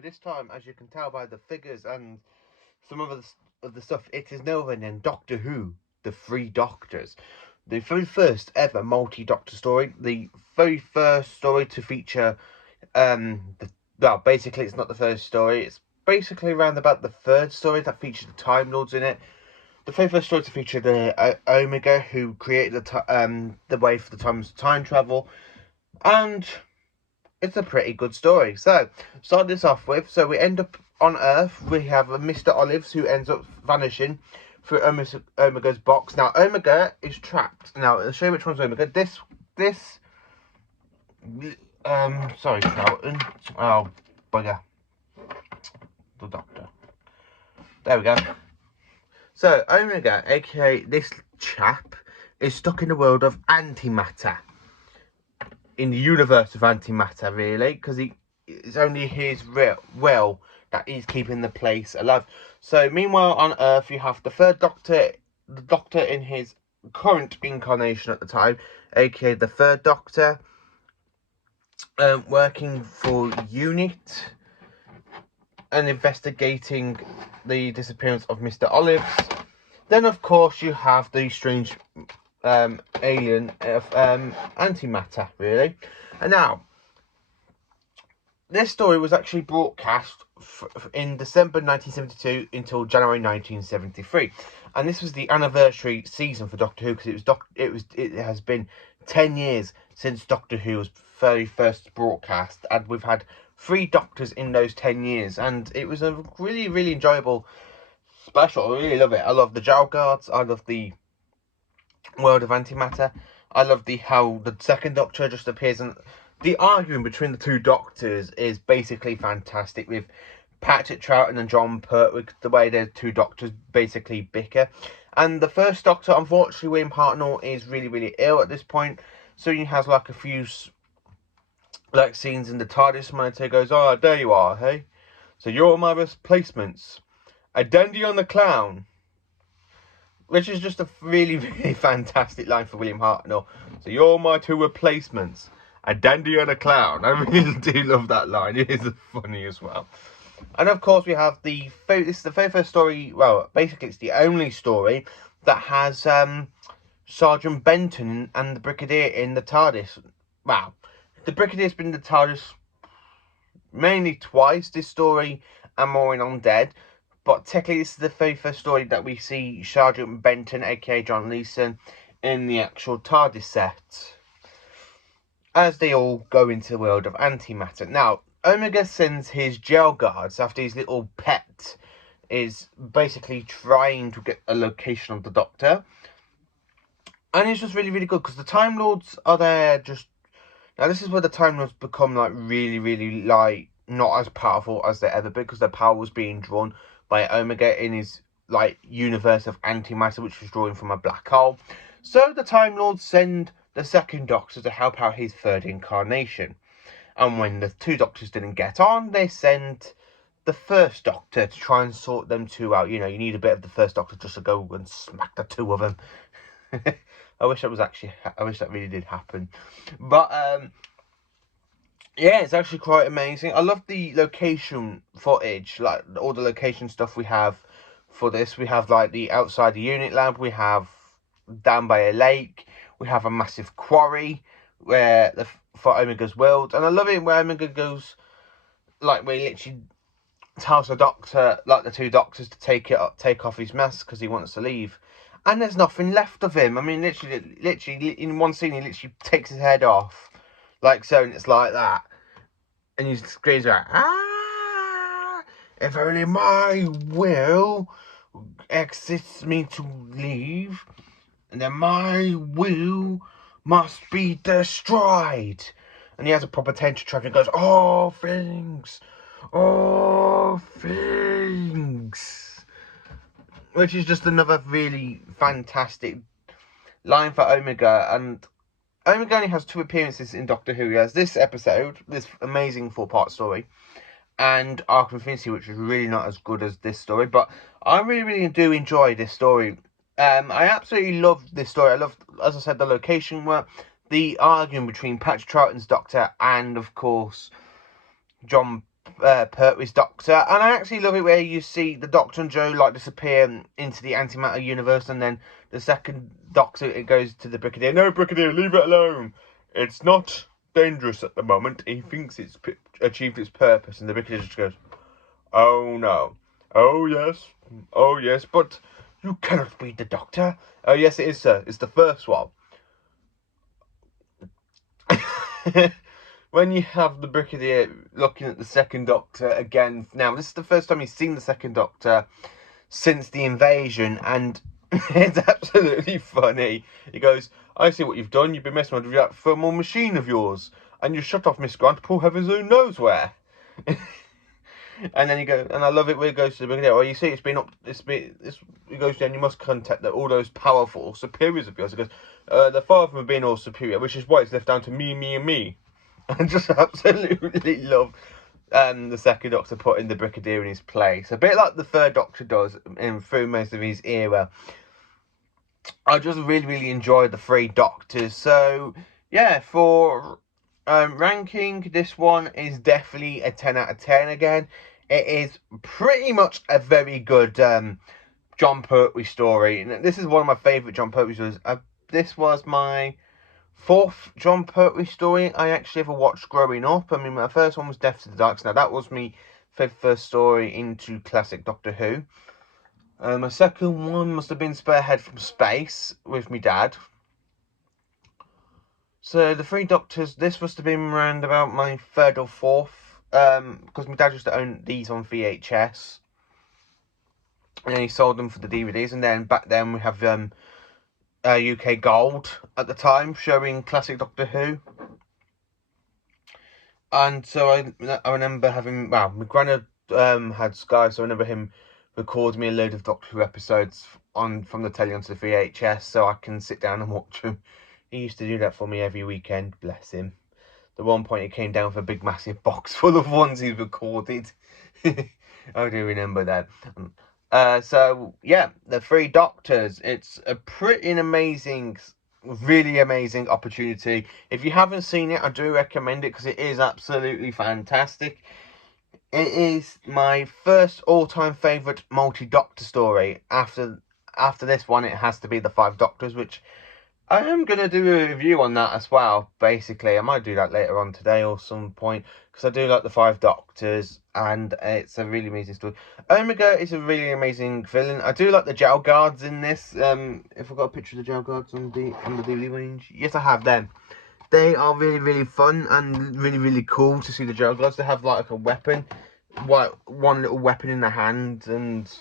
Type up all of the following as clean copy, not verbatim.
this time, as you can tell by the figures and some of the stuff, it is no other than Doctor Who, the Three Doctors. The very first ever multi-doctor story. The very first story to feature, basically it's not the first story. It's basically around about the third story that featured the Time Lords in it. The very first story to feature the Omega, who created the way for the time travel, and it's a pretty good story. So, start this off with, so we end up on Earth. We have a Mr. Olives who ends up vanishing through Omega's box. Now, Omega is trapped. Now, I'll show you which one's Omega. Sorry, Charlton. Oh, bugger. The Doctor. There we go. So, Omega, aka this chap, is stuck in the world of antimatter. In the universe of antimatter, really, because it's only his will that is keeping the place alive. So, meanwhile, on Earth, you have the Doctor in his current incarnation at the time, aka the Third Doctor, working for UNIT and investigating the disappearance of Mr. Olives. Then, of course, you have the strange alien of antimatter, really. And now, this story was actually broadcast in December 1972 until January 1973, and this was the anniversary season for Doctor Who, because it has been 10 years since Doctor Who was very first broadcast, and we've had 3 Doctors in those 10 years, and it was a really, really enjoyable special. I really love it. I love the Jail Guards. I love the world of antimatter. I love how the second Doctor just appears, and the arguing between the 2 Doctors is basically fantastic, with Patrick Troughton and John Pertwee, the way the 2 Doctors basically bicker. And the first Doctor, unfortunately, William Hartnell, is really, really ill at this point, so he has like a few scenes in the TARDIS monitor. Goes, "Oh, there you are, hey? So you're my replacements. A dandy on the clown." Which is just a really, really fantastic line for William Hartnell. "So you're my 2 replacements. A dandy and a clown." I really do love that line. It is funny as well. And of course we have this is the very first story, well, basically it's the only story that has Sergeant Benton and the Brigadier in the TARDIS. Wow. The Brigadier's been in the TARDIS mainly twice, this story and Maureen Undead. But technically, this is the very first story that we see Sergeant Benton, aka John Leeson, in the actual TARDIS set, as they all go into the world of antimatter. Now, Omega sends his jail guards after his little pet is basically trying to get a location of the Doctor. And it's just really, really good, because the Time Lords are there now this is where the Time Lords become really, really not as powerful as they ever been, because their power was being drawn by Omega in his universe of antimatter, which was drawing from a black hole. So the Time Lords send the second Doctor to help out his third incarnation. And when the 2 Doctors didn't get on, they sent the first Doctor to try and sort them 2 out. You need a bit of the first Doctor just to go and smack the 2 of them. I wish that really did happen. But yeah, it's actually quite amazing. I love the location footage, all the location stuff we have for this. We have the outside the unit lab, we have down by a lake, we have a massive quarry for Omega's world, and I love it where Omega goes, where he literally tells the Doctor, the 2 Doctors, to take off his mask because he wants to leave, and there's nothing left of him. I mean, literally in one scene he literally takes his head off, so, and it's like that, and he screams out, "Ah! If only my will exits me to leave, and then my will must be destroyed." And he has a proper tension track and goes, all things," which is just another really fantastic line for Omega. And Omega only has 2 appearances in Doctor Who. He has this episode, this amazing 4-part story, and Arc of Infinity, which is really not as good as this story, but I really, really do enjoy this story. I absolutely love this story. I love, as I said, the location work, the arguing between Patrick Troughton's Doctor and, of course, John Pertwee's Doctor, and I actually love it where you see the Doctor and Joe like disappear into the antimatter universe, and then the second Doctor, it goes to the Brigadier. No, Brigadier, leave it alone. It's not dangerous at the moment. He thinks it's achieved its purpose, and the Brigadier just goes, "Oh no, oh yes, but you cannot be the Doctor." "Oh yes, it is, sir. It's the first one." When you have the Brigadier looking at the second Doctor again, now this is the first time he's seen the second Doctor since the invasion, and it's absolutely funny. He goes, "I see what you've done. You've been messing with that thermal machine of yours, and you shut off Miss Grant, poor heavens who knows where." And then you go, and I love it where it goes to the Brigadier. "Well, you see, it goes down. You must contact all those powerful superiors of yours." It goes, "The far from being all superior, which is why it's left down to me, me, and me." I just absolutely love the second Doctor putting the Brigadier in his place, a bit like the third Doctor does through most of his era. I just really enjoyed the three Doctors. So yeah, for ranking, this one is definitely a 10 out of 10 again. It is pretty much a very good Jon Pertwee story, and this is one of my favourite Jon Pertwee stories. This was my fourth Jon Pertwee story I actually ever watched growing up. I mean, my first one was Death to the Dark. Now, that was my first story into classic Doctor Who. My second one must have been Spearhead from Space with my dad. So, the three Doctors, this must have been around about my third or fourth, because my dad used to own these on VHS. And then he sold them for the DVDs, and then back then we have UK Gold at the time, showing classic Doctor Who. And so I remember having, my granddad had Sky, so I remember him recording me a load of Doctor Who episodes from the telly onto the VHS, so I can sit down and watch them. He used to do that for me every weekend, bless him. At one point, he came down with a big massive box full of ones he recorded. I do remember that. So yeah, the three Doctors. It's a pretty amazing, really amazing opportunity. If you haven't seen it, I do recommend it because it is absolutely fantastic. It is my first all-time favourite multi-Doctor story. After this one, it has to be the Five Doctors, which I am going to do a review on that as well, basically. I might do that later on today or some point, because I do like the Five Doctors, and it's a really amazing story. Omega is a really amazing villain. I do like the Jail Guards in this. If I've got a picture of the Jail Guards on the DVD range. Yes, I have them. They are really fun and really cool to see the Jail Guards. They have like a weapon, one little weapon in their hand, and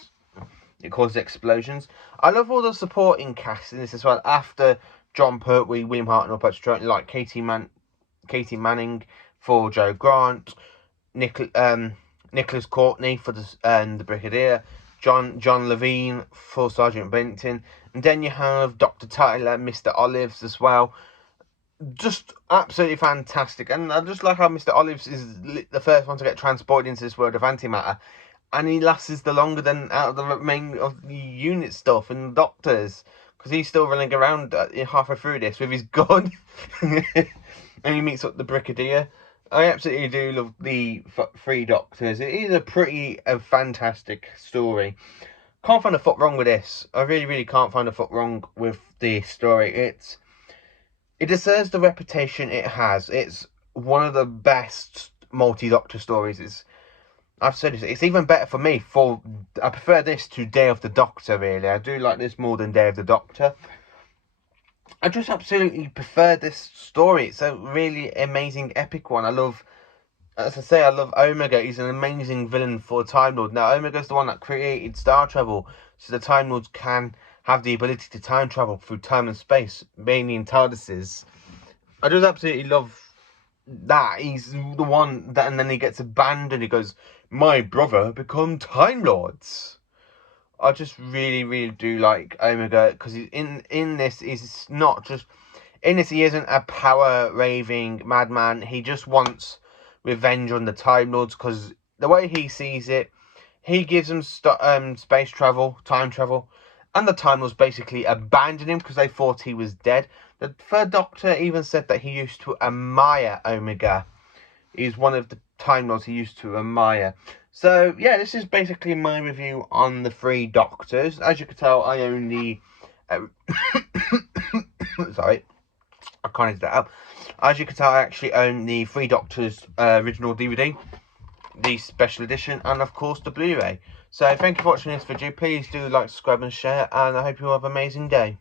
it causes explosions. I love all the supporting cast in this as well. After Jon Pertwee, William Hartnell, Patrick Troughton, like Katie Manning for Joe Grant, Nicholas Courtney for the Brigadier, John Levine for Sergeant Benton, and then you have Dr. Tyler, Mr. Olives as well. Just absolutely fantastic, and I just like how Mr. Olives is the first one to get transported into this world of antimatter, and he lasts the longer than out of the main of the unit stuff and the Doctors, because he's still running around halfway through this with his gun, and he meets up the Brigadier. I absolutely do love the three Doctors. It is a fantastic story. Can't find a foot wrong with this. I really can't find a foot wrong with the story. It deserves the reputation it has. It's one of the best multi-Doctor stories. I've said it's even better for me. I prefer this to Day of the Doctor, really. I do like this more than Day of the Doctor. I just absolutely prefer this story. It's a really amazing, epic one. I love Omega. He's an amazing villain for Time Lord. Now, Omega's the one that created star travel, so the Time Lords can have the ability to time travel through time and space, mainly in TARDISes. I just absolutely love that. He's the one that, and then he gets abandoned. He goes, "My brother become Time Lords." I just really do like Omega, because in this, he's not just in this. He isn't a power raving madman. He just wants revenge on the Time Lords, because the way he sees it, he gives them space travel, time travel, and the Time Lords basically abandoned him because they thought he was dead. The third Doctor even said that he used to admire Omega. He's one of the Time Lords he used to admire. So yeah, this is basically my review on the Three Doctors. As you can tell, I own the sorry, I can't edit that out. As you can tell, I actually own the Three Doctors original DVD, the special edition, and of course the Blu-ray. So thank you for watching this video. Please do like, subscribe and share, and I hope you have an amazing day.